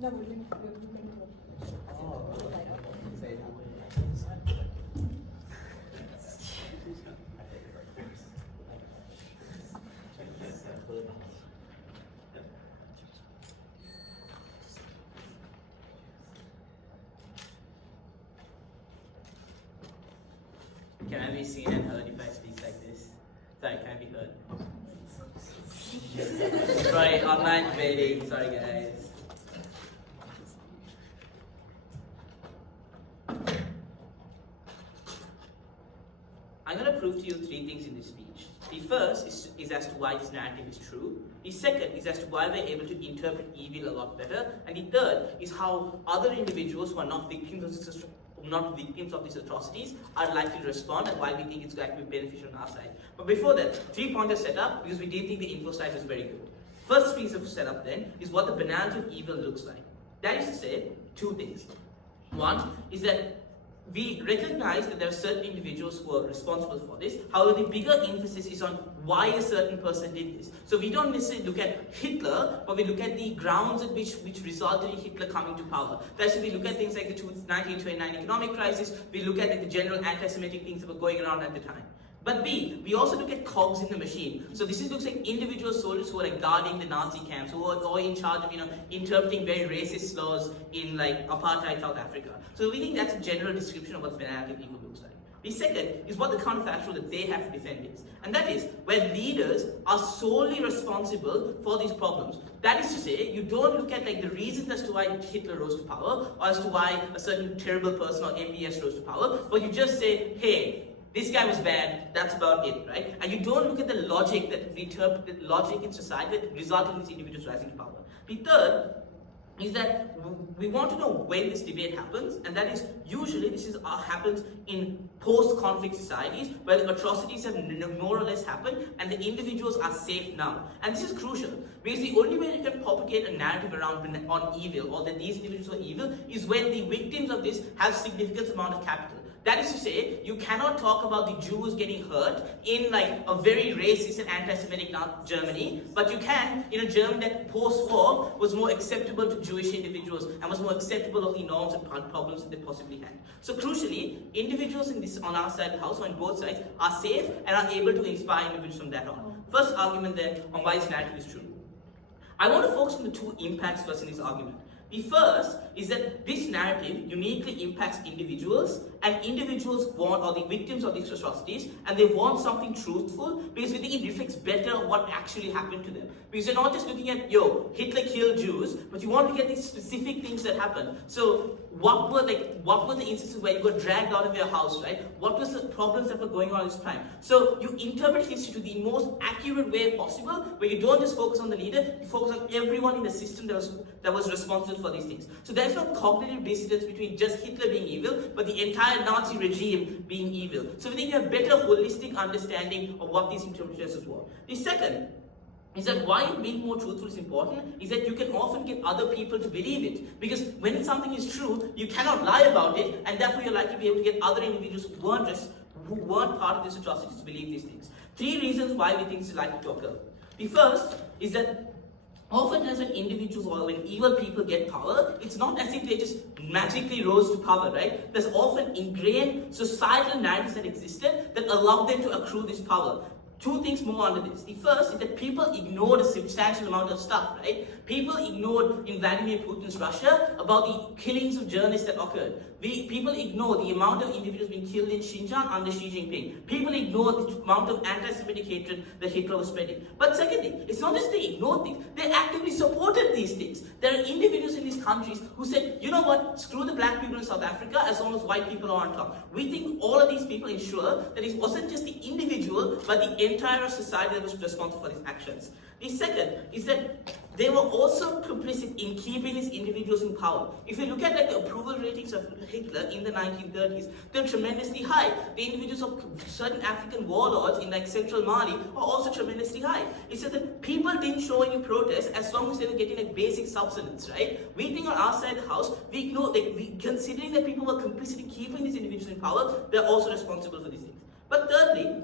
No, we didn't. Oh. Can I be seen and heard if I speak like this? Sorry, can I be heard? Sorry, online debating. Sorry, guys. I'm going to prove to you three things in this speech. The first is as to why this narrative is true. The second is as to why we're able to interpret evil a lot better. And the third is how other individuals who are not victims of these atrocities are likely to respond, and why we think it's going to be beneficial on our side. But before that, 3 pointers set up because we didn't think the info slide was very good. First piece of setup then is what the banality of evil looks like. That is to say, 2 things. One is that we recognize that there are certain individuals who are responsible for this. However, the bigger emphasis is on why a certain person did this. So we don't necessarily look at Hitler, but we look at the grounds at which resulted in Hitler coming to power. That's why we look at things like the 1929 economic crisis. We look at the general anti-Semitic things that were going around at the time. But B, we also look at cogs in the machine. So this looks like individual soldiers who are like guarding the Nazi camps, who are in charge of interpreting very racist laws in like apartheid South Africa. So we think that's a general description of what banality of evil looks like. The second is what the counterfactual that they have to defend is. And that is where leaders are solely responsible for these problems. That is to say, you don't look at like the reasons as to why Hitler rose to power, or as to why a certain terrible person or MBS rose to power, but you just say, hey, this guy was bad, that's about it, right? And you don't look at the logic that we interpret, the logic in society that resulted in these individuals rising to power. The third is that we want to know when this debate happens, and that is usually this happens in post-conflict societies where the atrocities have more or less happened and the individuals are safe now. And this is crucial because the only way you can propagate a narrative around on evil, or that these individuals are evil, is when the victims of this have significant amount of capital. That is to say, you cannot talk about the Jews getting hurt in like a very racist and anti-Semitic Germany, but you can in a Germany that post-war was more acceptable to Jewish individuals and was more acceptable of the norms and problems that they possibly had. So crucially, individuals in this on our side of the house or on both sides are safe and are able to inspire individuals from that on. First argument then on why this narrative is true. I want to focus on the 2 impacts first in this argument. The first is that this narrative uniquely impacts individuals, and individuals want, or the victims of these atrocities, and they want something truthful because we think it reflects better what actually happened to them. Because you're not just looking at, Hitler killed Jews, but you want to get these specific things that happened. So what were the instances where you got dragged out of your house, right? What was the problems that were going on at this time? So you interpret history to the most accurate way possible, where you don't just focus on the leader, you focus on everyone in the system that was responsible for these things. So there's no cognitive dissonance between just Hitler being evil, but the entire Nazi regime being evil. So we think you have better holistic understanding of what these interpretations were. The second is that why being more truthful is important is that you can often get other people to believe it. Because when something is true, you cannot lie about it, and therefore you're likely to be able to get other individuals who weren't part of this atrocity to believe these things. 3 reasons why we think this is likely to occur. The first is that often as when individuals or when evil people get power, it's not as if they just magically rose to power, right? There's often ingrained societal narratives that existed that allowed them to accrue this power. 2 things more under this. The first is that people ignored a substantial amount of stuff, right? People ignored in Vladimir Putin's Russia about the killings of journalists that occurred. People ignored the amount of individuals being killed in Xinjiang under Xi Jinping. People ignored the amount of anti-Semitic hatred that Hitler was spreading. But secondly, it's not just they ignored things, they actively supported these things. There are individuals in these countries who said, you know what, screw the black people in South Africa as long as white people are on top. We think all of these people ensure that it wasn't just the individual, but the entire society that was responsible for these actions. The second is that they were also complicit in keeping these individuals in power. If you look at like the approval ratings of Hitler in the 1930s, they're tremendously high. The individuals of certain African warlords in like central Mali are also tremendously high. It's just that people didn't show any protest as long as they were getting like basic subsistence, right? We think on our side of the house, we ignore, considering that people were complicit in keeping these individuals in power, they're also responsible for these things. But thirdly,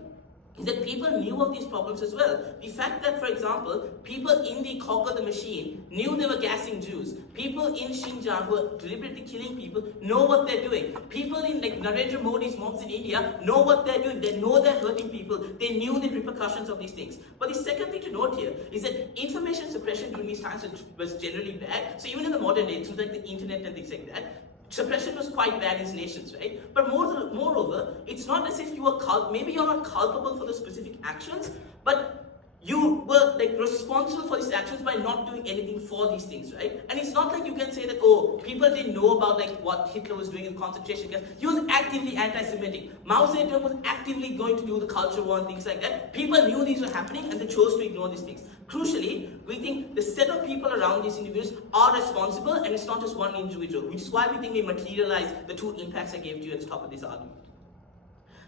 is that people knew of these problems as well. The fact that, for example, people in the cog of the machine knew they were gassing Jews. People in Xinjiang who are deliberately killing people know what they're doing. People in like Narendra Modi's mobs in India know what they're doing. They know they're hurting people. They knew the repercussions of these things. But the second thing to note here is that information suppression during these times was generally bad. So even in the modern day, through like the internet and things like that, suppression was quite bad in these nations, right? But moreover, it's not as if you were maybe you're not culpable for the specific actions, but you were like responsible for these actions by not doing anything for these things, right? And it's not like you can say that, oh, people didn't know about like what Hitler was doing in concentration camps. He was actively anti-Semitic. Mao Zedong was actively going to do the culture war and things like that. People knew these were happening and they chose to ignore these things. Crucially, we think the set of people around these individuals are responsible, and it's not just one individual, which is why we think we materialize the two impacts I gave to you at the top of this argument.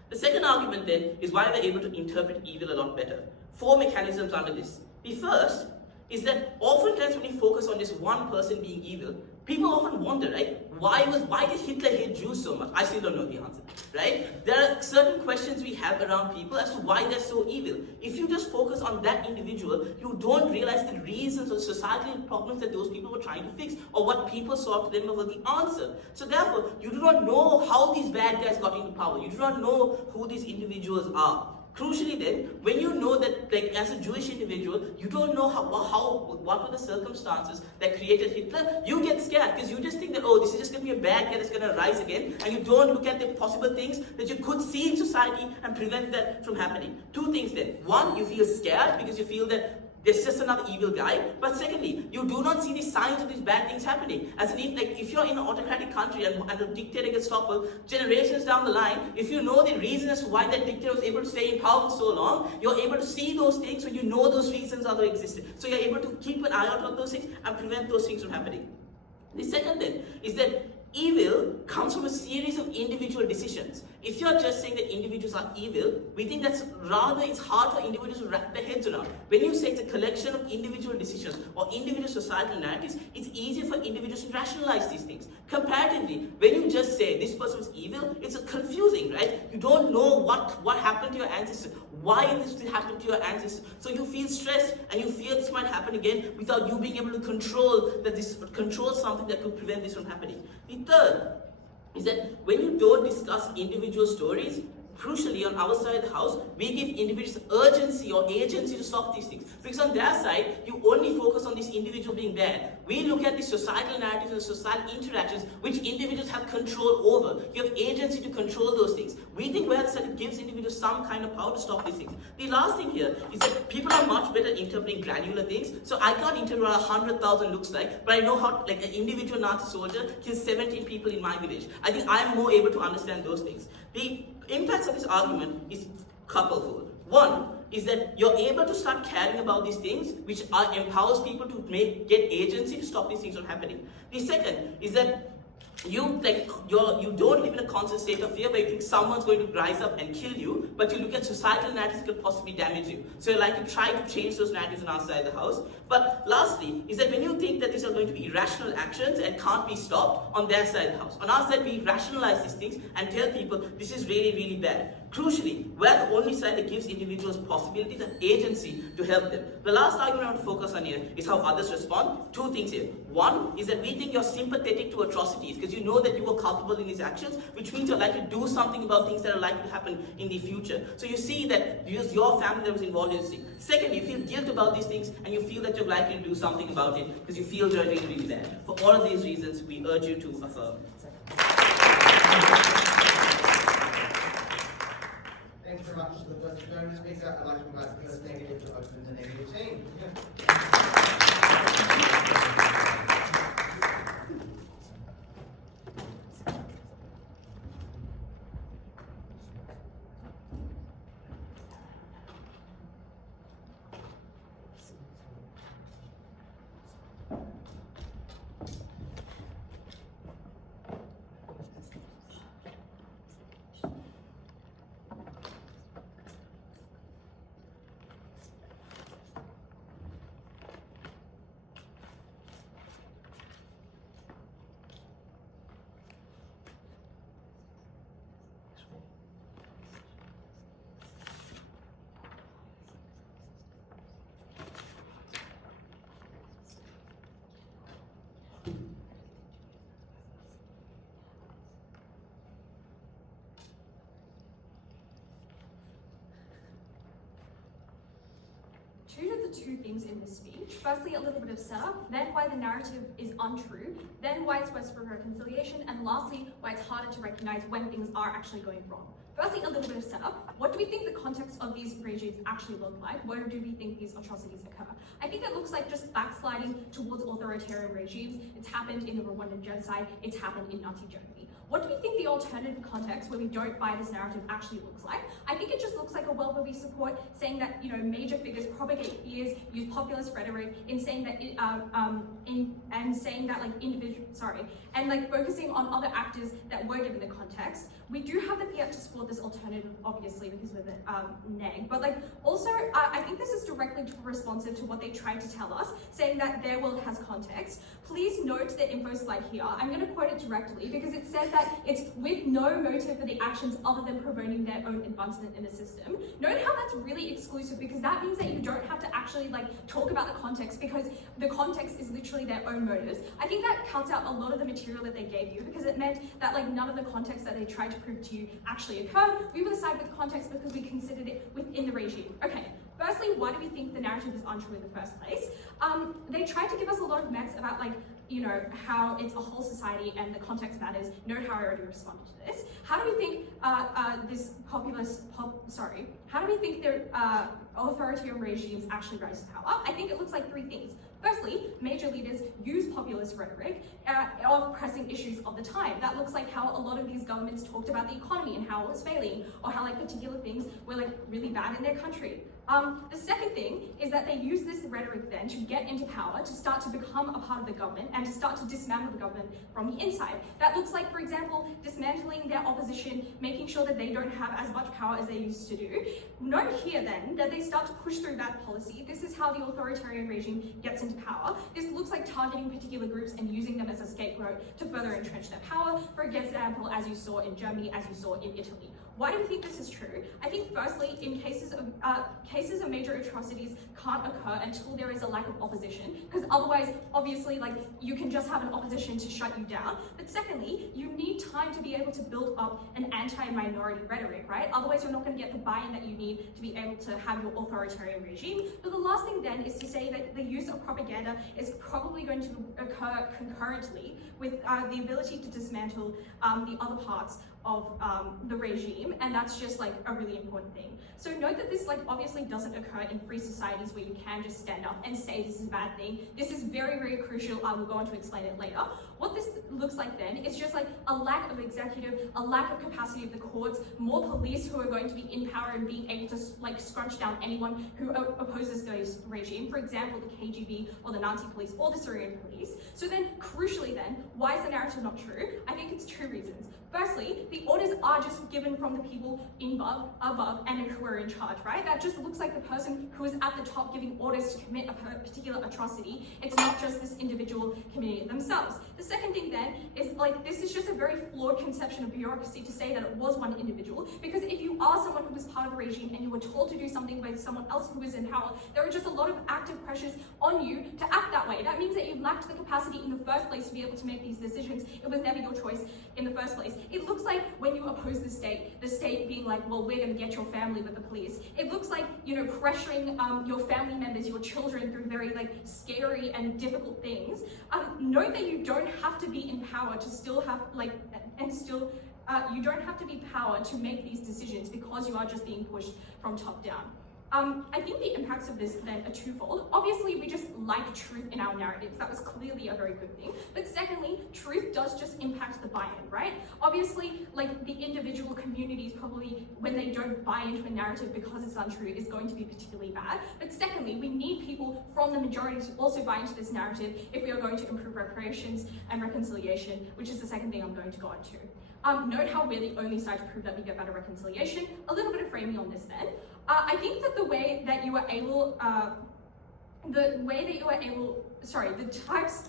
The second argument then is why we're able to interpret evil a lot better. 4 mechanisms under this. The first is that oftentimes when we focus on just one person being evil, people often wonder, right? Why did Hitler hate Jews so much? I still don't know the answer, right? There are certain questions we have around people as to why they're so evil. If you just focus on that individual, you don't realize the reasons or societal problems that those people were trying to fix, or what people saw to them were the answer. So therefore, you do not know how these bad guys got into power. You do not know who these individuals are. Crucially then, when you know that, like, as a Jewish individual, you don't know what were the circumstances that created Hitler, you get scared because you just think that, oh, this is just going to be a bad guy that's going to rise again, and you don't look at the possible things that you could see in society and prevent that from happening. 2 things then. 1, you feel scared because you feel that there's just another evil guy. But secondly, you do not see the signs of these bad things happening. As in, like, if you're in an autocratic country and a dictator gets toppled, generations down the line, if you know the reason as to why that dictator was able to stay in power for so long, you're able to see those things when you know those reasons are existed. So you're able to keep an eye out on those things and prevent those things from happening. The second then is that evil comes from a series of individual decisions. If you're just saying that individuals are evil, we think it's hard for individuals to wrap their heads around. When you say it's a collection of individual decisions or individual societal narratives, it's easier for individuals to rationalize these things. Comparatively, when you just say this person is evil, it's confusing, right? You don't know what happened to your ancestors, why this happened to your ancestors. So you feel stressed and you fear this might happen again without you being able to control something that could prevent this from happening. The third is that when you don't discuss individual stories, crucially on our side of the house, we give individuals urgency or agency to stop these things. Because on their side, you only focus on this individual being bad. We look at the societal narratives and societal interactions which individuals have control over. You have agency to control those things. We think where it gives individuals some kind of power to stop these things. The last thing here is that people are much better interpreting granular things. So I can't interpret what 100,000 looks like, but I know how, like, an individual Nazi soldier kills 17 people in my village. I think I am more able to understand those things. The impacts of this argument is couplefold. One is that you're able to start caring about these things, which empowers people to get agency to stop these things from happening. The second is that you don't live in a constant state of fear where you think someone's going to rise up and kill you, but you look at societal narratives that could possibly damage you. So you like to try to change those narratives on our side of the house. But lastly, is that when you think that these are going to be irrational actions and can't be stopped, on their side of the house. On our side, we rationalize these things and tell people this is really, really bad. Crucially, we're the only side that gives individuals possibilities and agency to help them. The last argument I want to focus on here is how others respond. 2 things here. One is that we think you're sympathetic to atrocities because you know that you were culpable in these actions, which means you're likely to do something about things that are likely to happen in the future. So you see that it was your family that was involved in this thing. Second, you feel guilt about these things and you feel that you're likely to do something about it because you feel you're really, really bad. For all of these reasons, we urge you to affirm. Thanks very much to the first affirmative speaker. I'd like to invite the first negative to open the negative team. to the two things in this speech. Firstly, a little bit of setup, then why the narrative is untrue, then why it's worse for reconciliation, and lastly, why it's harder to recognize when things are actually going wrong. Firstly, a little bit of setup. What do we think the context of these regimes actually look like? Where do we think these atrocities occur? I think it looks like just backsliding towards authoritarian regimes. It's happened in the Rwandan genocide. It's happened in Nazi Germany. What do we think the alternative context where we don't buy this narrative actually looks like? I think it just looks like a world where we support saying that, you know, major figures propagate fears, use populist rhetoric in saying that and like focusing on other actors that were given the context. We do have the fiat to support this alternative, obviously, because we're the neg, but like also, I think this is directly responsive to what they tried to tell us, saying that their world has context. Please note the info slide here. I'm going to quote it directly because it says that it's with no motive for the actions other than promoting their own advancement in the system. Note how that's really exclusive, because that means that you don't have to actually like talk about the context, because the context is literally their own motives. I think that cuts out a lot of the material that they gave you, because it meant that like none of the context that they tried to prove to you actually occurred. We will decide with context because we considered it within the regime. Okay, firstly, why do we think the narrative is untrue in the first place? They tried to give us a lot of mechs about like, you know, how it's a whole society and the context matters. Note how I already responded to this. How do we think how do we think their authoritarian regimes actually rise to power? I think it looks like three things. Firstly, major leaders use populist rhetoric of pressing issues of the time. That looks like how a lot of these governments talked about the economy and how it was failing, or how like particular things were like really bad in their country. The second thing is that they use this rhetoric then to get into power, to start to become a part of the government, and to start to dismantle the government from the inside. That looks like, for example, dismantling their opposition, making sure that they don't have as much power as they used to do. Note here then that they start to push through that policy. This is how the authoritarian regime gets into power. This looks like targeting particular groups and using them as a scapegoat to further entrench their power. For example, as you saw in Germany, as you saw in Italy. Why do we think this is true? I think firstly, in cases of major atrocities can't occur until there is a lack of opposition, because otherwise, obviously, like you can just have an opposition to shut you down. But secondly, you need time to be able to build up an anti-minority rhetoric, right? Otherwise, you're not going to get the buy-in that you need to be able to have your authoritarian regime. But the last thing then is to say that the use of propaganda is probably going to occur concurrently with the ability to dismantle the other parts of the regime, and that's just like a really important thing. So note that this like obviously doesn't occur in free societies where you can just stand up and say this is a bad thing. This is very, very crucial. I will go on to explain it later. What this looks like then is just like a lack of executive, a lack of capacity of the courts, more police who are going to be in power and being able to like scrunch down anyone who opposes this regime. For example, the KGB or the Nazi police or the Syrian police. So then crucially then, why is the narrative not true? I think it's two reasons. Firstly, the orders are just given from the people above and who are in charge, right? That just looks like the person who is at the top giving orders to commit a particular atrocity. It's not just this individual committing it themselves. The second thing then is like, this is just a very flawed conception of bureaucracy to say that it was one individual, because if you are someone who was part of the regime and you were told to do something by someone else who was in power, there are just a lot of active pressures on you to act that way. That means that you lacked the capacity in the first place to be able to make these decisions. It was never your choice in the first place. It looks like when you oppose the state being like, well, we're going to get your family with the police. It looks like, you know, pressuring your family members, your children through very like scary and difficult things. Note that you don't have to be in power to still have like, you don't have to be power to make these decisions, because you are just being pushed from top down. I think the impacts of this then are twofold. Obviously, we just like truth in our narratives. That was clearly a very good thing. But secondly, truth does just impact the buy-in, right? Obviously, like the individual communities probably, when they don't buy into a narrative because it's untrue, is going to be particularly bad. But secondly, we need people from the majority to also buy into this narrative if we are going to improve reparations and reconciliation, which is the second thing I'm going to go on to. Note how we're the only side to prove that we get better reconciliation. A little bit of framing on this then. I think that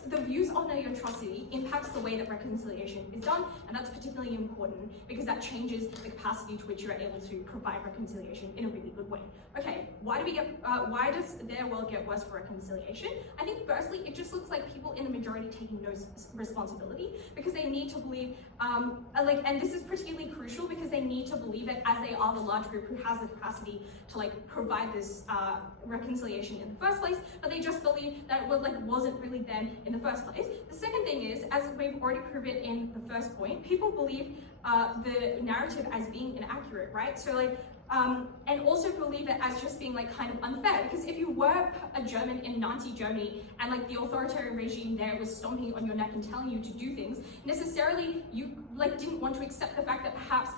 the views on the atrocity impacts the way way that reconciliation is done, and that's particularly important because that changes the capacity to which you are able to provide reconciliation in a really good way. Okay, why does their world get worse for reconciliation? I think firstly, it just looks like people in the majority taking no responsibility because they need to believe, and this is particularly crucial because they need to believe it as they are the large group who has the capacity to provide this reconciliation in the first place, but they just believe that it wasn't really them in the first place. The second thing is, as we've already proven in the first point, people believe the narrative as being inaccurate, right? So and also believe it as just being kind of unfair, because if you were a German in Nazi Germany and the authoritarian regime there was stomping on your neck and telling you to do things, necessarily you didn't want to accept the fact that perhaps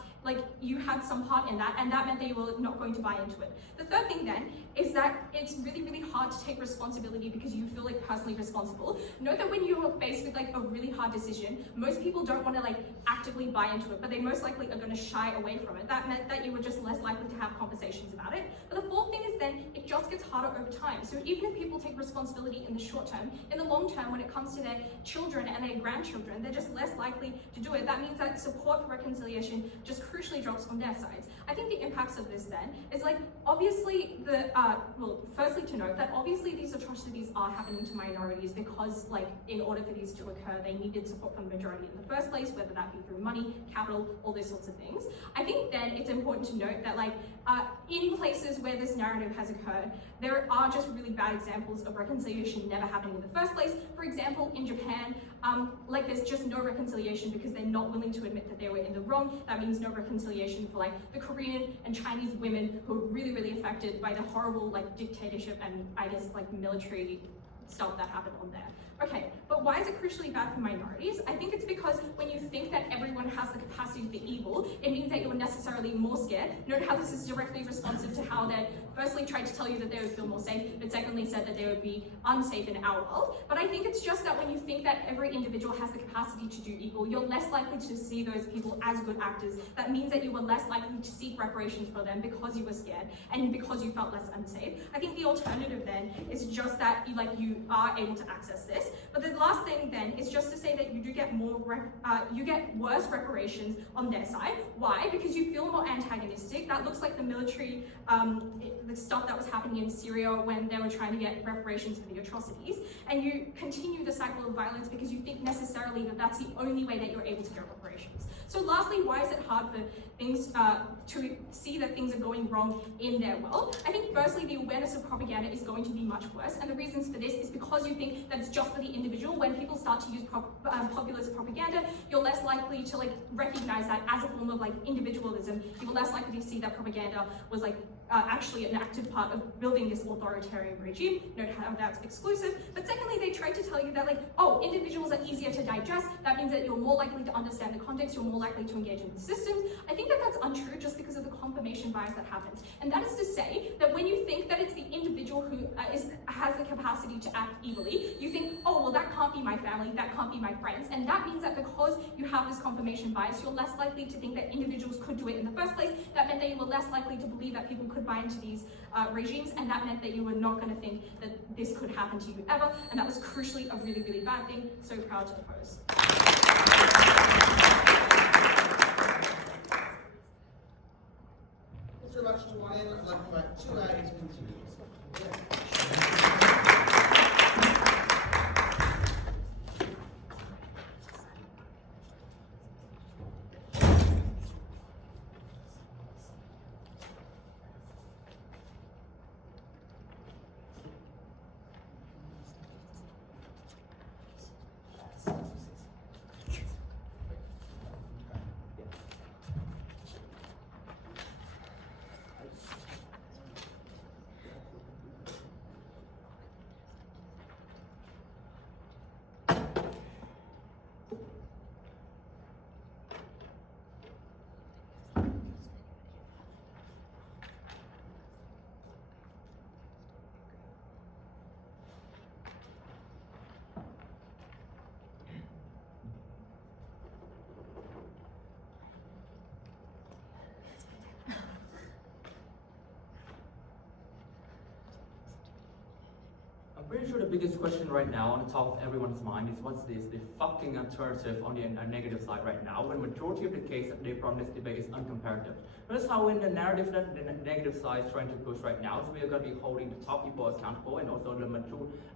you had some part in that, and that meant that you were not going to buy into it. The third thing then is that it's really, really hard to take responsibility because you feel personally responsible. Note that when you are faced with a really hard decision, most people don't want to actively buy into it, but they most likely are going to shy away from it. That meant that you were just less likely to have conversations about it. But the fourth thing is then it just gets harder over time. So even if people take responsibility in the short term, in the long term, when it comes to their children and their grandchildren, they're just less likely to do it. That means that support for reconciliation just crucially drops on their sides. I think the impacts of this then is obviously firstly to note that obviously these atrocities are happening to minorities because in order for these to occur, they needed support from the majority in the first place, whether that be through money, capital, all those sorts of things. I think then it's important to note that in places where this narrative has occurred, there are just really bad examples of reconciliation never happening in the first place. For example, in Japan, there's just no reconciliation because they're not willing to admit that they were in the wrong. That means no reconciliation for the Korean and Chinese women who are really, really affected by the horrible dictatorship and I guess military stuff that happened on there. Okay, but why is it crucially bad for minorities? I think it's because when you think that everyone has the capacity for evil, it means that you're necessarily more scared. Note how this is directly responsive to how they firstly tried to tell you that they would feel more safe, but secondly said that they would be unsafe in our world. But I think it's just that when you think that every individual has the capacity to do evil, you're less likely to see those people as good actors. That means that you were less likely to seek reparations for them because you were scared and because you felt less unsafe. I think the alternative then is just that you are able to access this. But the last thing then is just to say that you do get you get worse reparations on their side. Why? Because you feel more antagonistic. That looks like the military, the stuff that was happening in Syria when they were trying to get reparations for the atrocities. And you continue the cycle of violence because you think necessarily that that's the only way that you're able to get reparations. So lastly, why is it hard for things to see that things are going wrong in their world? I think firstly, the awareness of propaganda is going to be much worse. And the reasons for this is because you think that it's just for the individual. When people start to use populist propaganda, you're less likely to recognize that as a form of individualism. You're less likely to see that propaganda was actually an active part of building this authoritarian regime. Note how that's exclusive. But secondly, they try to tell you that individuals are easier to digest. That means that you're more likely to understand the context, you're more likely to engage in the systems. I think that that's untrue just because of the confirmation bias that happens. And that is to say that when you think that it's the individual who has the capacity to act evilly, you think, oh, well, that can't be my family, that can't be my friends. And that means that because you have this confirmation bias, you're less likely to think that individuals could do it in the first place. That meant that you were less likely to believe that people could buy into these regimes, and that meant that you were not going to think that this could happen to you ever, and that was crucially a really, really bad thing. So proud to oppose. Thanks very much to Wayne. I'd like to invite 2A to continue. pretty sure the biggest question right now on the top of everyone's mind is what's this, the fucking alternative on the negative side right now, when majority of the case that they from this debate is uncomparative. Notice how in the narrative that the negative side is trying to push right now, so we are going to be holding the top people accountable and also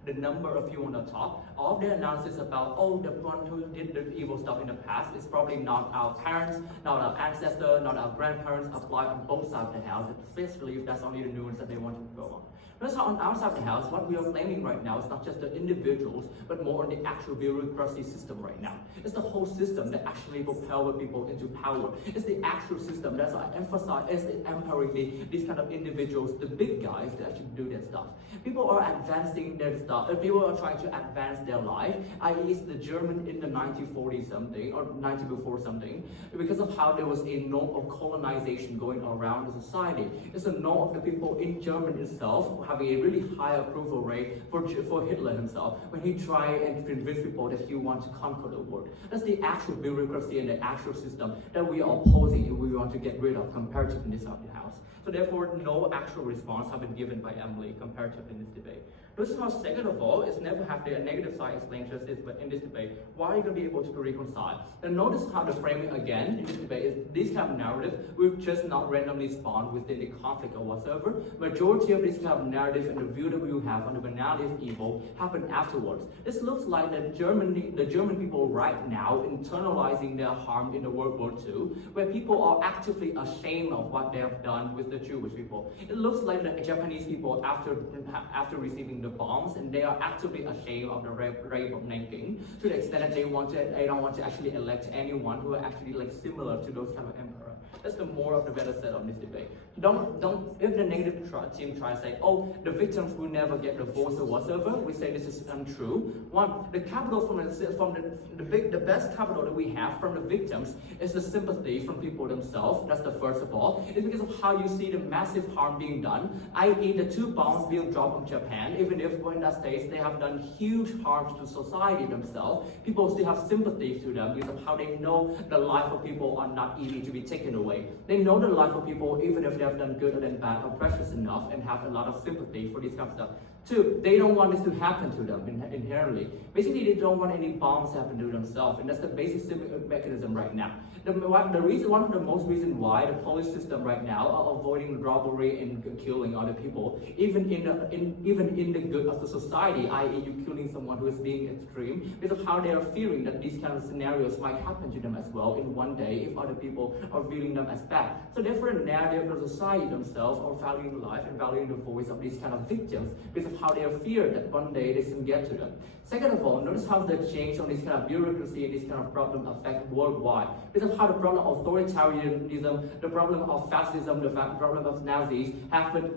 the number of you on the top. All of their analysis about, oh, the one who did the evil stuff in the past is probably not our parents, not our ancestors, not our grandparents, apply on both sides of the house, especially if that's only the nuance that they want to go on. Notice how on our side of the house, what we are claiming right now is not just the individuals, but more on the actual bureaucracy system right now. It's the whole system that actually propel people into power. It's the actual system that's empowering these kind of individuals, the big guys that actually do their stuff. People are advancing their stuff, people are trying to advance their life, i.e. it's the German in the 1940s something, or 90 before something, because of how there was a norm of colonization going around the society. It's a norm of the people in Germany itself having a really high approval rate for Hitler himself when he tried and convinced people that he wanted to conquer the world. That's the actual bureaucracy and the actual system that we are opposing and we want to get rid of comparative in this side of the house. So therefore, no actual response have been given by Emily comparative in this debate. Notice how second of all, is never have the negative side explained just this, but in this debate, why are you going to be able to reconcile? And notice how the framing again in this debate is this kind of narrative will just not randomly spawn within the conflict or whatsoever. Majority of this kind of narrative and the view that we have on the banality of evil happen afterwards. This looks like the German people right now internalizing their harm in the World War II, where people are actively ashamed of what they have done with the Jewish people. It looks like the Japanese people after receiving the bombs, and they are actively ashamed of the rape of Nanking to the extent that they don't want to actually elect anyone who are actually like similar to those kind of emperor. That's the more of the better set of this debate. If the negative team tries to say, oh, the victims will never get the voice or whatsoever, we say this is untrue. One, the capital the best capital that we have from the victims is the sympathy from people themselves. That's the first of all. It's because of how you see the massive harm being done, i.e. the 2 bombs being dropped on Japan, even if in that states they have done huge harms to society themselves, people still have sympathy to them because of how they know the life of people are not easy to be taken away. They know the life of people, even if they have done good and bad, are precious enough and have a lot of sympathy for this kind of stuff. 2, they don't want this to happen to them inherently. Basically, they don't want any bombs to happen to themselves, and that's the basic mechanism right now. One of the most reasons why the police system right now are avoiding robbery and killing other people, even in the good of the society, i.e. you killing someone who is being extreme, because of how they are fearing that these kind of scenarios might happen to them as well in one day if other people are viewing them as bad. So therefore, the narrative of the society themselves are valuing life and valuing the voice of these kind of victims because of how they are feared that one day this can get to them. Second of all, notice how the change on this kind of bureaucracy and this kind of problem affect worldwide. Because of how the problem of authoritarianism, the problem of fascism, the problem of Nazis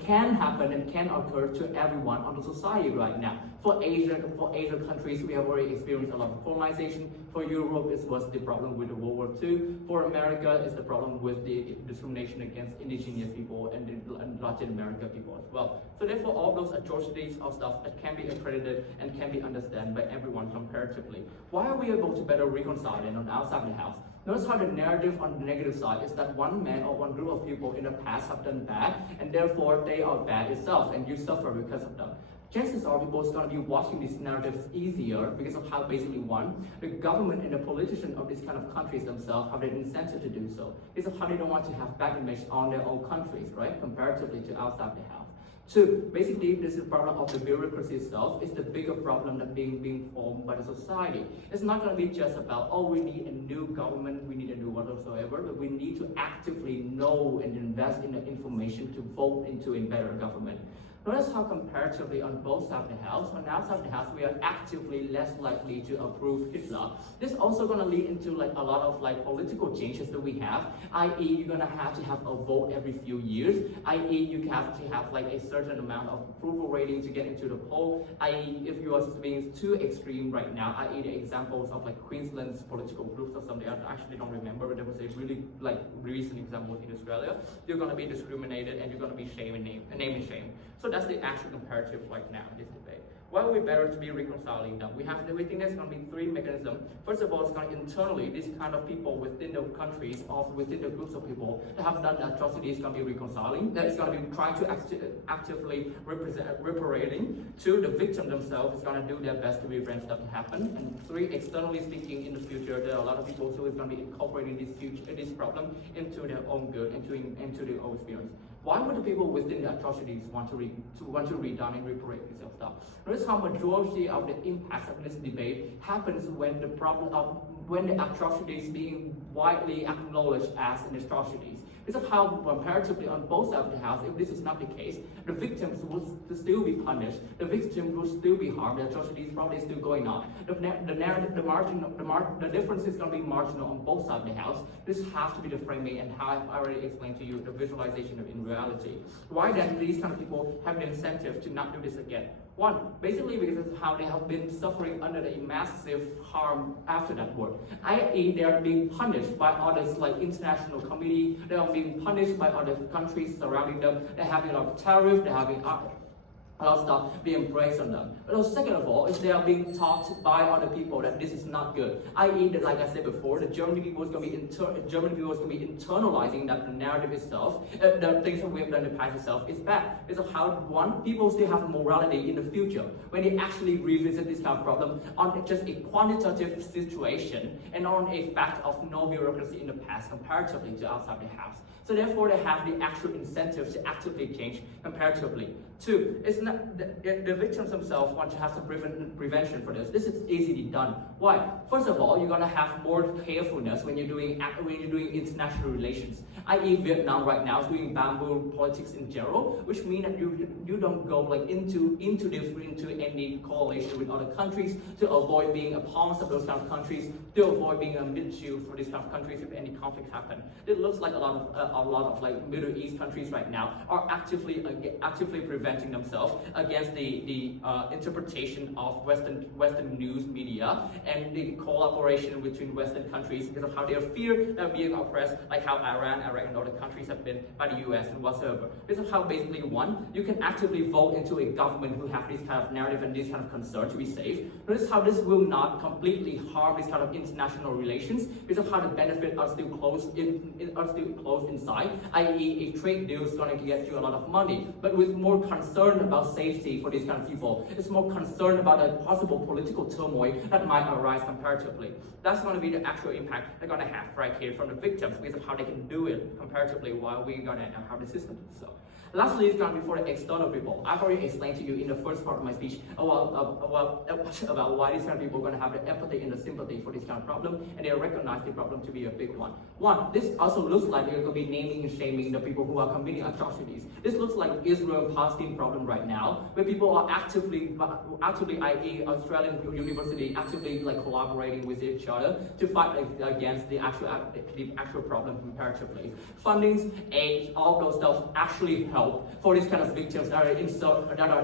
can happen and can occur to everyone on the society right now. For Asian countries, we have already experienced a lot of colonization. For Europe, it was the problem with the World War II. For America, it's the problem with the discrimination against indigenous people and Latin America people as well. So therefore, all those atrocities of stuff that can be accredited and can be understood by everyone comparatively. Why are we able to better reconcile it on our side of the house? Notice how the narrative on the negative side is that one man or one group of people in the past have done bad, and therefore they are bad itself, and you suffer because of them. Chances are people are going to be watching these narratives easier because of how basically the government and the politicians of these kind of countries themselves have an incentive to do so. Because of how they don't want to have bad image on their own countries, right? Comparatively to outside the house. 2, basically this is the problem of the bureaucracy itself. It's the bigger problem that being formed by the society. It's not going to be just about, oh, we need a new government, we need a new whatsoever, but we need to actively know and invest in the information to vote into a better government. Notice how comparatively on both sides of the house, on our side of the house, we are actively less likely to approve Hitler. This is also going to lead into like a lot of like political changes that we have, i.e. you're going to have a vote every few years, i.e. you have to have like a certain amount of approval rating to get into the poll, i.e. if you are being too extreme right now, i.e. the examples of like Queensland's political groups or something, I actually don't remember, but there was a really like recent example in Australia, you're going to be discriminated and you're going to be name and shame. So that's the actual comparative right now in this debate. Why are we better to be reconciling them? We think there's going to be three mechanisms. First of all, it's going to internally, these kind of people within the countries or within the groups of people that have done atrocities going to be reconciling. That is going to be trying to actively reparating. Two, the victim themselves is going to do their best to prevent stuff to happen. And three, externally speaking, in the future, there are a lot of people who is going to be incorporating this problem into their own good, into their own experience. Why would the people within the atrocities want to redone and reparate this stuff? Notice how majority of the impacts of this debate happens when the problem of when the atrocities being widely acknowledged as an atrocities. This is how comparatively on both sides of the house, if this is not the case, the victims will still be punished, the victims will still be harmed, the atrocities probably still going on. The narrative, the difference is going to be marginal on both sides of the house. This has to be the framing, and how I've already explained to you the visualization of in reality. Why then these kind of people have an incentive to not do this again? One, basically because of how they have been suffering under the massive harm after that war. I.e., they are being punished by others like international community, they are being punished by other countries surrounding them, they're having a lot of tariffs, they're having a lot of stuff being placed on them. But also, second of all, is they are being taught by other people that this is not good. I.e., that, like I said before, the German people is going to be internalizing that the narrative itself, the things that we have done in the past itself is bad. Because of how one, people still have morality in the future when they actually revisit this kind of problem on just a quantitative situation and on a fact of no bureaucracy in the past comparatively to outside the house. So therefore, they have the actual incentives to actively change comparatively. Two, it's not the victims themselves want to have some prevention for this. This is easily done. Why? First of all, you're gonna have more carefulness when you're doing international relations. I.e., Vietnam right now is doing bamboo politics in general, which means that you don't go like into any coalition with other countries to avoid being a pawn of those kind of countries, to avoid being a mid-shield for these kind of countries if any conflicts happen. It looks like a lot of like Middle East countries right now are actively preventing themselves against the interpretation of Western news media and the cooperation between Western countries because of how they fear being oppressed, like how Iran, Iraq, and other countries have been by the US and whatsoever. This is how basically one, you can actively vote into a government who have this kind of narrative and this kind of concern to be safe. Notice how this will not completely harm this kind of international relations because of how the benefits are still close inside, i.e. a trade deal is going to get you a lot of money, but with more concern about safety for these kind of people. It's more concerned about the possible political turmoil that might arise comparatively. That's going to be the actual impact they're going to have right here from the victims because of how they can do it comparatively while we're going to have the system. So. Lastly, it's going to be for the external people. I've already explained to you in the first part of my speech about why these kind of people are going to have the empathy and the sympathy for this kind of problem, and they recognize the problem to be a big one. One, this also looks like they're going to be naming and shaming the people who are committing atrocities. This looks like Israel and Palestine problem right now, where people are actively, i.e. Australian university, actively like collaborating with each other to fight against the actual problem comparatively. Fundings, aid, all those stuff actually help for these kind of victims that are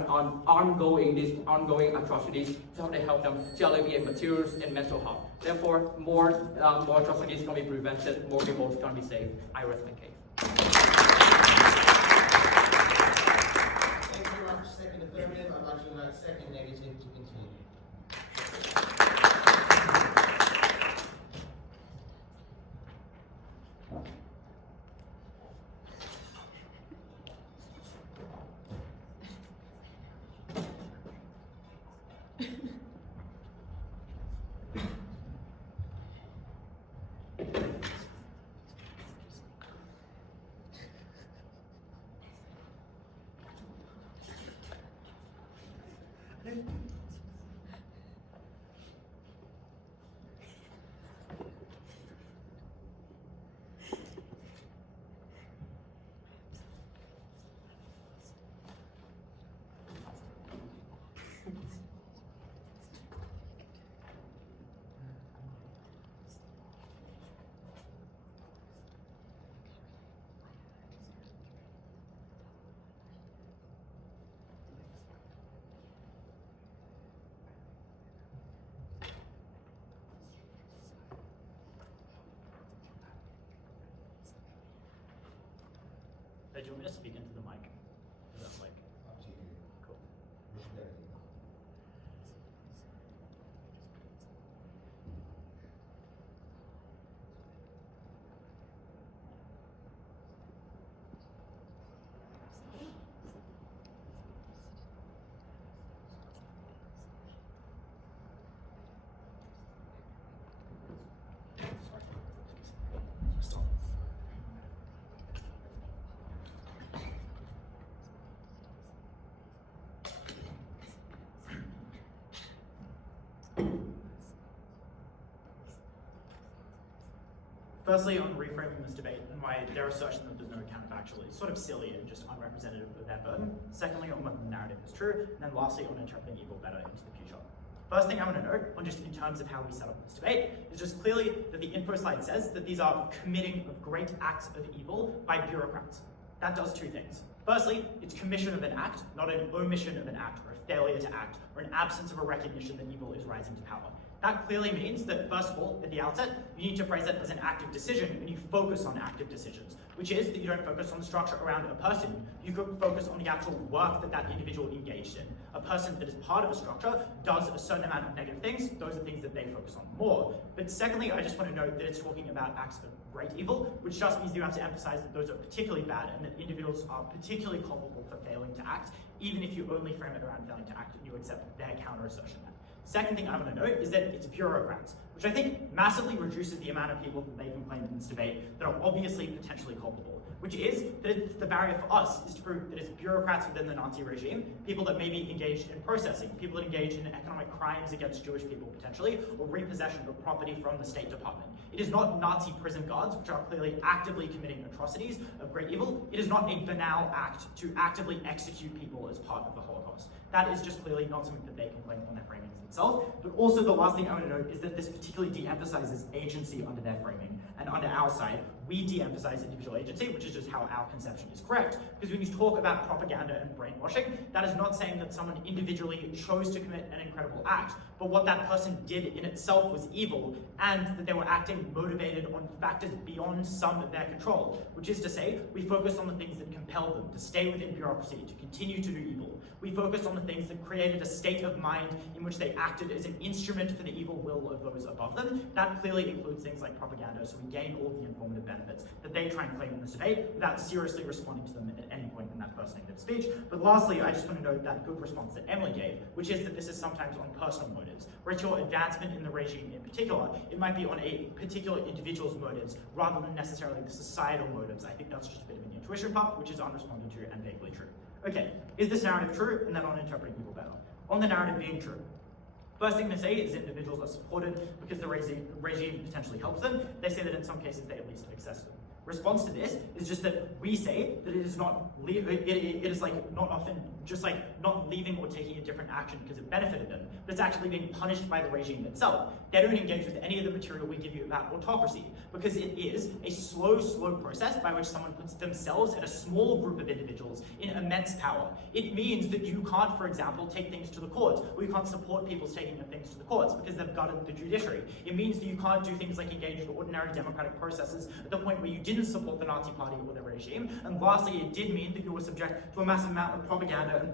on ongoing atrocities, so they help them to alleviate materials and mental health. Therefore, more atrocities can be prevented, more people can be saved. I rest my case. Thank you very much. Second affirmative. I'd like to invite second negative to continue. Do you want me to speak into the mic? Is that like Up to you. cool? Respect. Firstly, on reframing this debate and why their assertion that there's no counterfactual is sort of silly and just unrepresentative of their burden. Secondly, on whether the narrative is true. And then lastly, on interpreting evil better into the future. First thing I want to note, on just in terms of how we set up this debate, is just clearly that the info slide says that these are committing of great acts of evil by bureaucrats. That does two things. Firstly, it's commission of an act, not an omission of an act, or a failure to act, or an absence of a recognition that evil is rising to power. That clearly means that, first of all, at the outset, you need to phrase it as an active decision, and you focus on active decisions, which is that you don't focus on the structure around a person, you could focus on the actual work that that individual engaged in. A person that is part of a structure does a certain amount of negative things, those are things that they focus on more. But secondly, I just want to note that it's talking about acts of great evil, which just means you have to emphasize that those are particularly bad and that individuals are particularly culpable for failing to act, even if you only frame it around failing to act and you accept their counter-assertion. Second thing I want to note is that it's bureaucrats, which I think massively reduces the amount of people that they can claim in this debate that are obviously potentially culpable, which is that the barrier for us is to prove that it's bureaucrats within the Nazi regime, people that may be engaged in processing, people that engage in economic crimes against Jewish people potentially, or repossession of property from the State Department. It is not Nazi prison guards, which are clearly actively committing atrocities of great evil. It is not a banal act to actively execute people as part of the Holocaust. That is just clearly not something that they can claim on their framings themselves. But also the last thing I want to note is that this particularly de-emphasizes agency under their framing. And under our side, we de-emphasize individual agency, which is just how our conception is correct. Because when you talk about propaganda and brainwashing, that is not saying that someone individually chose to commit an incredible act, but what that person did in itself was evil, and that they were acting motivated on factors beyond some of their control, which is to say, we focus on the things that compelled them to stay within bureaucracy, to continue to do evil. We focus on the things that created a state of mind in which they acted as an instrument for the evil will of those above them. That clearly includes things like propaganda, so we gain all the informative benefits that they try and claim in this debate without seriously responding to them at any point in that first negative speech. But lastly, I just want to note that good response that Emily gave, which is that this is sometimes on personal motives, where it's your advancement in the regime in particular, it might be on a particular individual's motives rather than necessarily the societal motives. I think that's just a bit of an intuition pump, which is unresponded to and vaguely true. Okay, is this narrative true? And then on interpreting evil better. On the narrative being true, first thing they say is individuals are supported because the regime potentially helps them. They say that in some cases they at least have access to them. Response to this is just that we say that it is not, it is like not often just like not leaving or taking a different action because it benefited them, but it's actually being punished by the regime itself. They don't engage with any of the material we give you about autocracy because it is a slow process by which someone puts themselves and a small group of individuals in immense power. It means that you can't, for example, take things to the courts, or you can't support people's taking of things to the courts because they've gutted the judiciary. It means that you can't do things like engage in ordinary democratic processes at the point where you didn't support the Nazi party or the regime. And lastly, it did mean that you were subject to a massive amount of propaganda and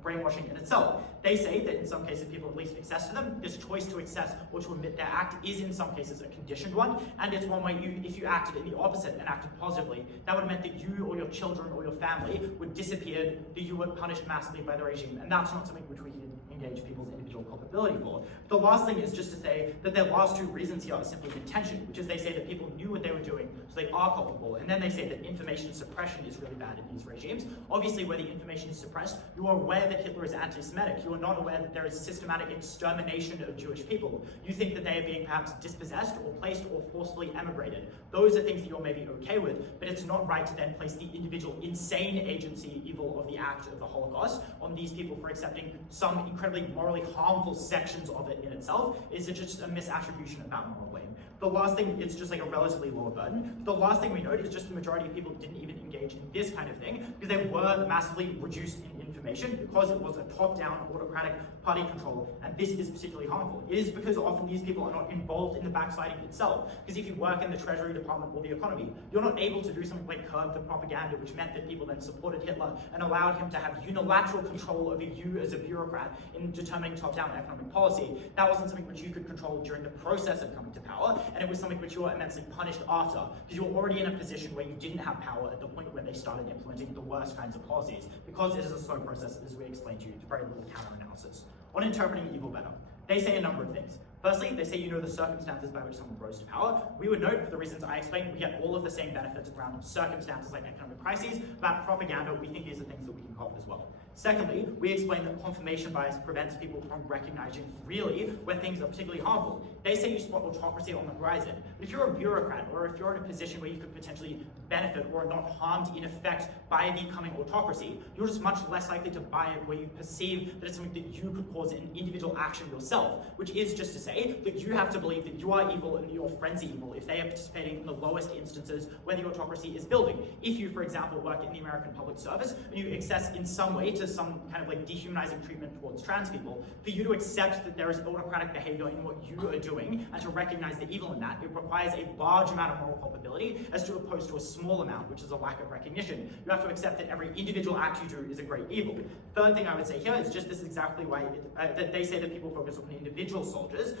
brainwashing in itself. They say that in some cases people at least access to them. This choice to access or to omit their act is in some cases a conditioned one, and it's one where if you acted in the opposite and acted positively, that would have meant that you or your children or your family would disappear, that you were punished massively by the regime, and that's not something which we can engage people's individual culpability for. The last thing is just to say that their last two reasons here are simply intention, which is they say that people knew what they were doing, so they are culpable, and then they say that information suppression is really bad in these regimes. Obviously, where the information is suppressed, you are aware that Hitler is anti-Semitic. You are not aware that there is systematic extermination of Jewish people. You think that they are being perhaps dispossessed or placed or forcibly emigrated. Those are things that you're maybe okay with, but it's not right to then place the individual insane agency evil of the act of the Holocaust on these people for accepting some incredibly morally harmful sections of it in itself. It's just a misattribution about moral blame. The last thing is just like a relatively lower burden. The last thing we note is just the majority of people didn't even engage in this kind of thing because they were massively reduced in information because it was a top-down autocratic party control, and this is particularly harmful. It is because often these people are not involved in the backsliding itself, because if you work in the Treasury Department or the economy, you're not able to do something like curb the propaganda, which meant that people then supported Hitler and allowed him to have unilateral control over you as a bureaucrat in determining top-down economic policy. That wasn't something which you could control during the process of coming to power, and it was something which you were immensely punished after, because you were already in a position where you didn't have power at the point where they started implementing the worst kinds of policies, because it is a slow process, as we explained to you, very little counter-analysis. On interpreting evil better, they say a number of things. Firstly, they say you know the circumstances by which someone rose to power. We would note, for the reasons I explained, we get all of the same benefits around circumstances like economic crises. About propaganda, we think these are things that we can cop as well. Secondly, we explain that confirmation bias prevents people from recognizing really when things are particularly harmful. They say you spot autocracy on the horizon, but if you're a bureaucrat or if you're in a position where you could potentially benefit or are not harmed in effect by the coming autocracy, you're just much less likely to buy it where you perceive that it's something that you could cause an individual action yourself, which is just to say that you have to believe that you are evil and that your friends are evil if they are participating in the lowest instances where the autocracy is building. If you, for example, work in the American public service and you access in some way to some kind of like dehumanizing treatment towards trans people, for you to accept that there is autocratic behavior in what you are doing and to recognize the evil in that, it requires a large amount of moral culpability as to opposed to a small amount, which is a lack of recognition. You have to accept that every individual act you do is a great evil. Third thing I would say here is just this is exactly why that they say that people focus on individual soldiers,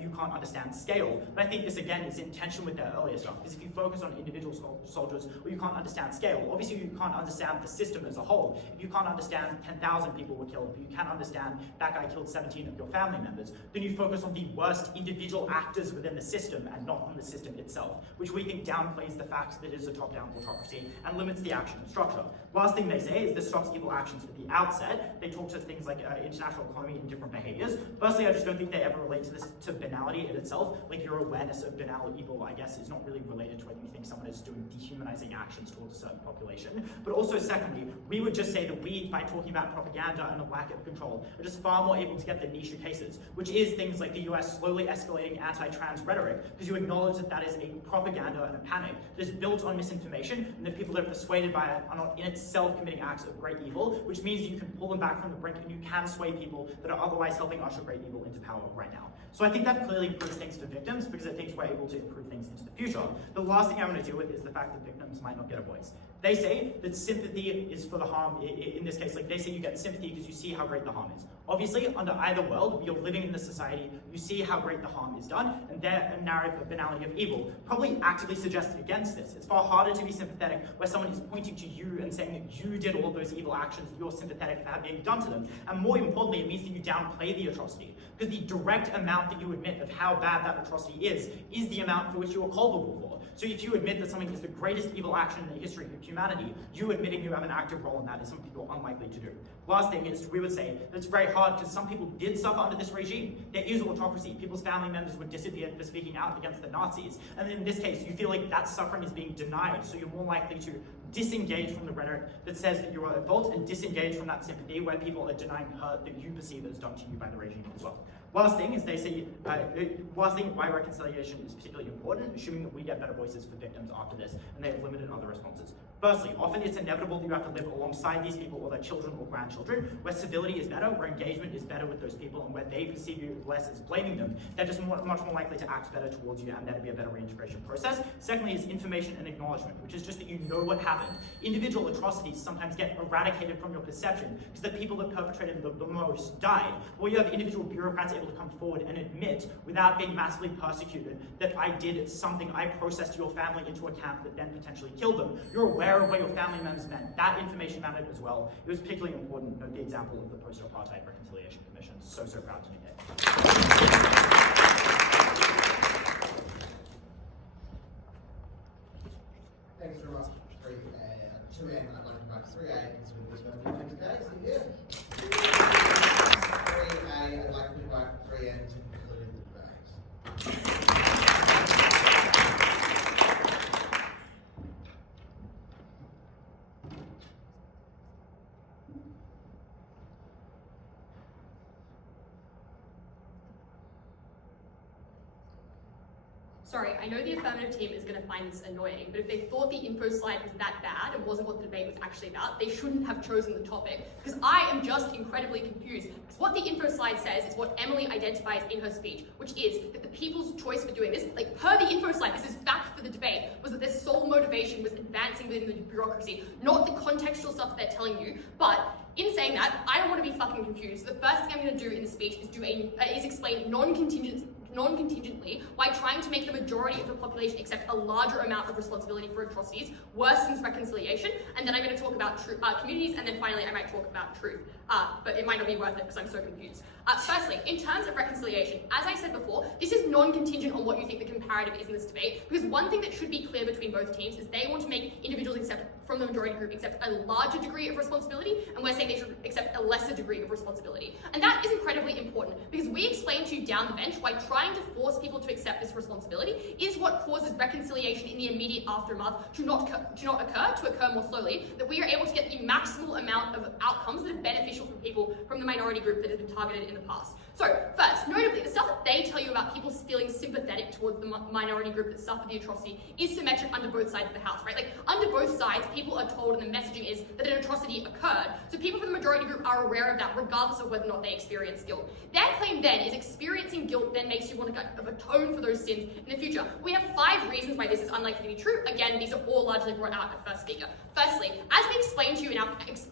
you can't understand scale. But I think this again is in tension with their earlier stuff, because if you focus on individual soldiers, well, you can't understand scale. Obviously you can't understand the system as a whole. If you can't understand 10,000 people were killed, but you can't understand that guy killed 17 of your family members, then you focus on the worst individual actors within the system and not on the system itself, which we think downplays the fact that it is a top-down autocracy and limits the action structure. Last thing they say is this stops evil actions at the outset. They talk to things like international economy and different behaviors. Firstly, I just don't think they ever relate to this to banality in itself. Like your awareness of banal evil, I guess, is not really related to whether you think someone is doing dehumanizing actions towards a certain population. But also, secondly, we would just say that we, by talking about propaganda and a lack of control, are just far more able to get the niche cases, which is things like the US slowly escalating anti-trans rhetoric, because you acknowledge that that is a propaganda and a panic that is built on misinformation, and the people that are persuaded by it are not in itself committing acts of great evil, which means you can pull them back from the brink and you can sway people that are otherwise helping usher great evil into power right now. So I think that clearly improves things for victims because it thinks we're able to improve things into the future. The last thing I want to deal with is the fact that victims might not get a voice. They say that sympathy is for the harm, in this case, like they say you get sympathy because you see how great the harm is. Obviously, under either world, you're living in the society, you see how great the harm is done, and their narrative of banality of evil probably actively suggests against this. It's far harder to be sympathetic where someone is pointing to you and saying that you did all of those evil actions that you're sympathetic for being done to them. And more importantly, it means that you downplay the atrocity, because the direct amount that you admit of how bad that atrocity is the amount for which you are culpable for. So if you admit that something is the greatest evil action in the history of humanity, you admitting you have an active role in that is something people are unlikely to do. Last thing is, we would say that it's very hard because some people did suffer under this regime. There is autocracy. People's family members were disappeared for speaking out against the Nazis. And in this case, you feel like that suffering is being denied, so you're more likely to disengage from the rhetoric that says that you are at fault and disengage from that sympathy where people are denying hurt that you perceive as done to you by the regime as well. Last thing is they say, last thing why reconciliation is particularly important, assuming that we get better voices for victims after this, and they have limited other responses. Firstly, often it's inevitable that you have to live alongside these people or their children or grandchildren, where civility is better, where engagement is better with those people, and where they perceive you less as blaming them. They're just much more likely to act better towards you, and there to be a better reintegration process. Secondly is information and acknowledgement, which is just that you know what happened. Individual atrocities sometimes get eradicated from your perception, because the people that perpetrated the most died. Or you have individual bureaucrats able to come forward and admit, without being massively persecuted, that I did something, I processed your family into a camp that then potentially killed them. You're aware of what your family members meant. That information mattered as well. It was particularly important. Note the example of the Post-Apartheid Reconciliation Commission. So proud to meet it. Thanks very much. 2 and I'd like to invite 3A into this one. Okay, see here. 3A, I'd like to invite 3N to conclude the debate. Sorry, I know the affirmative team is going to find this annoying, but if they thought the info slide was that bad and wasn't what the debate was actually about, they shouldn't have chosen the topic, because I am just incredibly confused. Because what the info slide says is what Emily identifies in her speech, which is that the people's choice for doing this, like per the info slide, this is fact for the debate, was that their sole motivation was advancing within the bureaucracy, not the contextual stuff they're telling you. But in saying that, I don't want to be fucking confused. The first thing I'm going to do in the speech is explain non-contingently why trying to make the majority of the population accept a larger amount of responsibility for atrocities worsens reconciliation, and then I'm going to talk about communities, and then finally I might talk about truth. But it might not be worth it because I'm so confused. Firstly, in terms of reconciliation, as I said before, this is non-contingent on what you think the comparative is in this debate, because one thing that should be clear between both teams is they want to make individuals from the majority group accept a larger degree of responsibility, and we're saying they should accept a lesser degree of responsibility. And that is incredibly important, because we explained to you down the bench why trying to force people to accept this responsibility is what causes reconciliation in the immediate aftermath to occur more slowly, that we are able to get the maximal amount of outcomes that are beneficial for people from the minority group that has been targeted in the past. So, first, notably, the stuff that they tell you about people feeling sympathetic towards the minority group that suffered the atrocity is symmetric under both sides of the house, right? Like, under both sides, people are told, and the messaging is that an atrocity occurred, so people from the majority group are aware of that regardless of whether or not they experience guilt. Their claim then is experiencing guilt then makes you want to atone for those sins in the future. We have 5 reasons why this is unlikely to be true. Again, these are all largely brought out at first speaker. Firstly, as we explained to you in our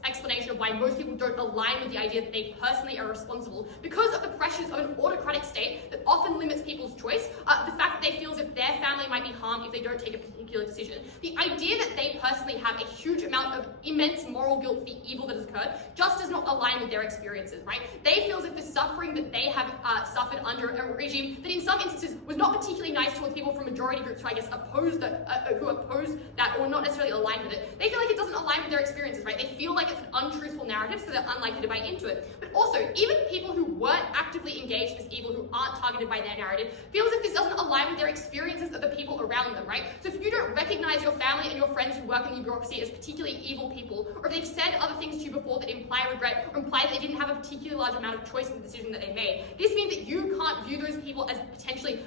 explanation of why most people don't align with the idea that they personally are responsible, because of the pressures of an autocratic state that often limits people's choice, the fact that they feel as if their family might be harmed if they don't take a particular decision, the idea that they personally have a huge amount of immense moral guilt for the evil that has occurred just does not align with their experiences, right? They feel as if the suffering that they have suffered under a regime that in some instances was not particularly nice towards people from majority groups who I guess opposed that or not necessarily aligned with it. They feel like it doesn't align with their experiences, right? They feel like it's an untruthful narrative, so they're unlikely to buy into it. But also, even people who weren't actively engaged in this evil, who aren't targeted by their narrative, feel as if this doesn't align with their experiences of the people around them, right? So if you don't recognize your family and your friends who work in the bureaucracy as particularly evil people, or if they've said other things to you before that imply regret, or imply that they didn't have a particularly large amount of choice in the decision that they made, this means that you can't view those people as potentially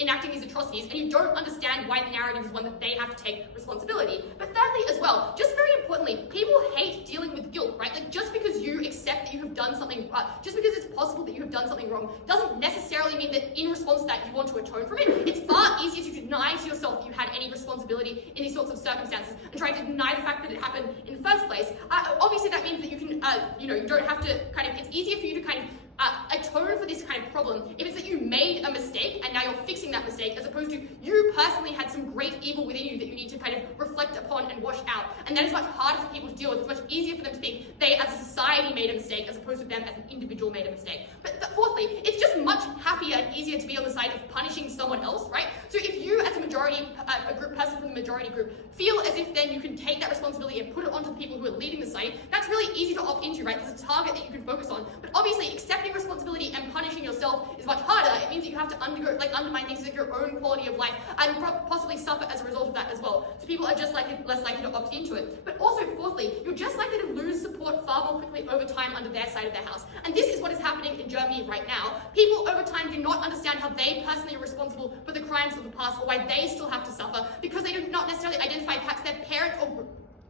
enacting these atrocities, and you don't understand why the narrative is one that they have to take responsibility. But thirdly as well, just very importantly, people hate dealing with guilt, right? Like, just because you accept that you have done something, just because it's possible that you have done something wrong, doesn't necessarily mean that in response to that you want to atone from it. It's far easier to deny to yourself that you had any responsibility in these sorts of circumstances and try to deny the fact that it happened in the first place. Obviously that means that you can, you don't have to it's easier for you to kind of atone for this kind of problem if it's that you made a mistake and now you're fixing that mistake, as opposed to you personally had some great evil within you that you need to kind of reflect upon and wash out. And that is much harder for people to deal with. It's much easier for them to think they as a society made a mistake as opposed to them as an individual made a mistake. But fourthly, it's just much happier and easier to be on the side of punishing someone else, right? So if you as a majority, a group person from the majority group, feel as if then you can take that responsibility and put it onto the people who are leading the society, that's really easy to opt into, right? There's a target that you can focus on. But obviously accepting responsibility and punishing yourself is much harder. It means that you have to undermine things like your own quality of life and possibly suffer as a result of that as well. So people are just less likely to opt into it. But also, fourthly, you're just likely to lose support far more quickly over time under their side of their house. And this is what is happening in Germany right now. People over time do not understand how they personally are responsible for the crimes of the past or why they still have to suffer, because they do not necessarily identify perhaps their parents or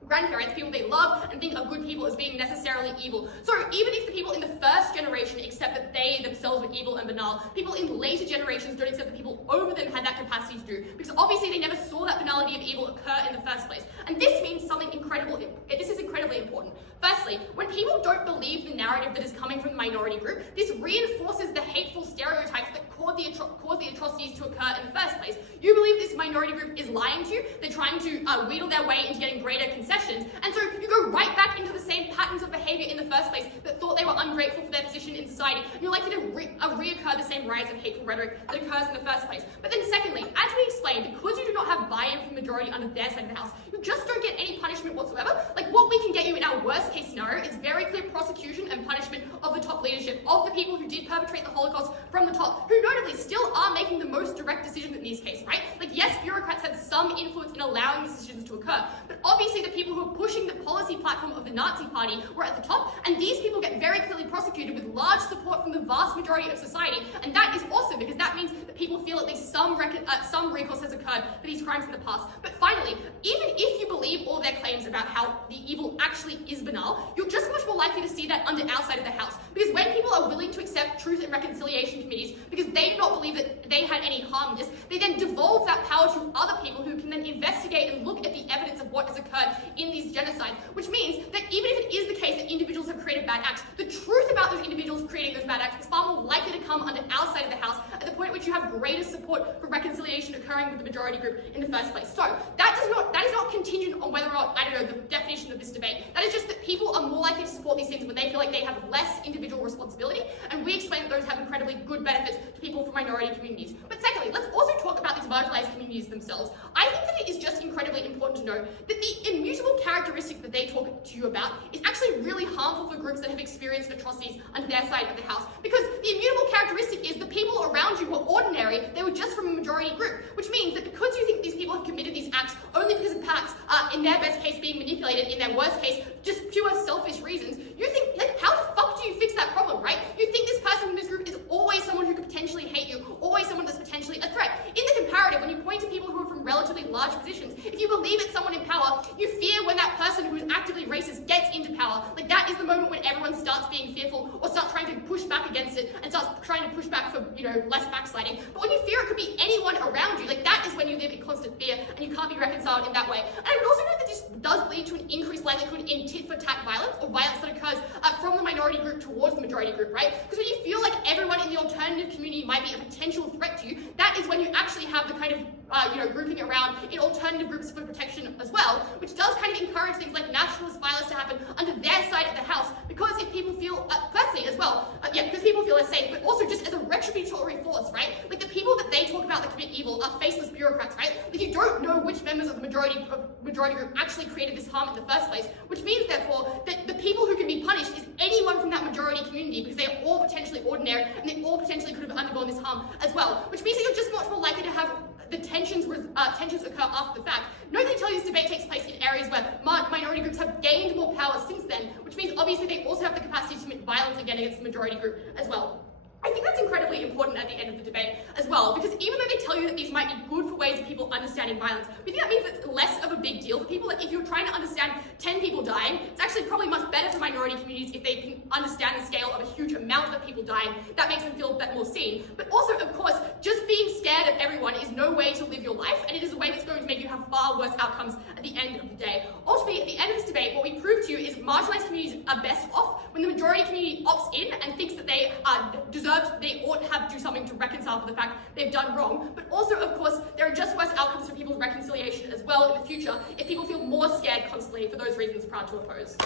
grandparents, people they love and think are good people, as being necessarily evil. So even if the people in the first generation accept that they themselves were evil and banal, people in later generations don't accept that people over them had that capacity to do, because obviously they never saw that banality of evil occur in the first place. And this means something incredible. This is incredibly important. Firstly, when people don't believe the narrative that is coming from the minority group, this reinforces the hateful stereotypes that caused the atrocities to occur in the first place. You believe this minority group is lying to you, they're trying to wheedle their way into getting greater concessions, and so you go right back into the same patterns of behavior in the first place that thought they were ungrateful for their position in society, and you're likely to reoccur the same rise of hateful rhetoric that occurs in the first place. But then secondly, as we explained, because you do not have buy-in from the majority under their side of the house, you just don't get any punishment whatsoever. Like, what we can get you in our worst case scenario is very clear prosecution and punishment of the top leadership, of the people who did perpetrate the Holocaust from the top, who notably still are making the most direct decisions in these cases, right? Like, yes, bureaucrats had some influence in allowing these decisions to occur, but obviously the people who are pushing the policy platform of the Nazi Party were at the top, and these people get very clearly prosecuted with large support from the vast majority of society, and that is awesome, because that means that people feel at least some recourse has occurred for these crimes in the past. But finally, even if you believe all their claims about how the evil actually is banal, you're just much more likely to see that under our side of the house. Because when people are willing to accept truth and reconciliation committees because they do not believe that they had any harm in this, they then devolve that power to other people who can then investigate and look at the evidence of what has occurred in these genocides, which means that even if it is the case that individuals have created bad acts, the truth about those individuals creating creating those bad acts is far more likely to come under our side of the house at the point at which you have greater support for reconciliation occurring with the majority group in the first place. So that is not contingent on whether or not, I don't know, the definition of this debate. That is just that people are more likely to support these things when they feel like they have less individual responsibility, and we explain that those have incredibly good benefits to people from minority communities. But secondly, let's also talk about these marginalized communities themselves. I think that it is just incredibly important to know that the immutable characteristic that they talk to you about is actually really harmful for groups that have experienced atrocities under their side of the house. Because the immutable characteristic is the people around you were ordinary, they were just from a majority group, which means that because you think these people have committed these acts only because of perhaps, in their best case, being manipulated, in their worst case, just pure selfish reasons, you think, like, how the fuck do you fix that problem, right? You think this person from this group is always someone who could potentially hate you, always someone that's potentially a threat. In the comparative, when you point to people who are from relatively large positions, if you believe it's someone in power, you fear when that person who is actively racist gets into power. Like, that is the moment when everyone starts being fearful or starts trying to push back against it and starts trying to push back for, less backsliding. But when you fear it could be anyone around you, like, that is when you live in constant fear and you can't be reconciled in that way. And I would also note that this does lead to an increased likelihood in tit-for-tat violence, or violence that occurs from the minority group towards the majority group, right? Because when you feel like everyone in the alternative community might be a potential threat to you, that is when you actually have the kind of, grouping around in alternative groups for protection as well, which does kind of encourage things like nationalist violence to happen under their side of the house, because if people feel, firstly as well, because people feel less safe, but also just as a retributory force, right? Like, the people that they talk about that commit evil are faceless bureaucrats, right? Like, you don't know which members of the majority group actually created this harm in the first place, which means, therefore, that the people who can be punished is anyone from that majority community, because they are all potentially ordinary, and they all potentially could have undergone this harm as well, which means that you're just much more likely to have the tensions occur after the fact. Note they tell you this debate takes place in areas where minority groups have gained more power since then, which means obviously they also have the capacity to commit violence again against the majority group as well. I think that's incredibly important at the end of the debate as well, because even though they tell you that these might be good for ways of people understanding violence, we think that means it's less of a big deal for people. Like, if you're trying to understand 10 people dying, it's actually probably much better for minority communities if they can understand the scale of a huge amount of people dying. That makes them feel a bit more seen. But also, of course, just being scared of everyone is no way to live your life, and it is a way that's going to make you have far worse outcomes at the end of the day. Ultimately, at the end of this debate, what we prove to you is marginalized communities are best off when the majority community opts in and thinks that they they ought to do something to reconcile for the fact they've done wrong. But also, of course, there are just worse outcomes for people's reconciliation as well in the future if people feel more scared constantly for those reasons proud to oppose.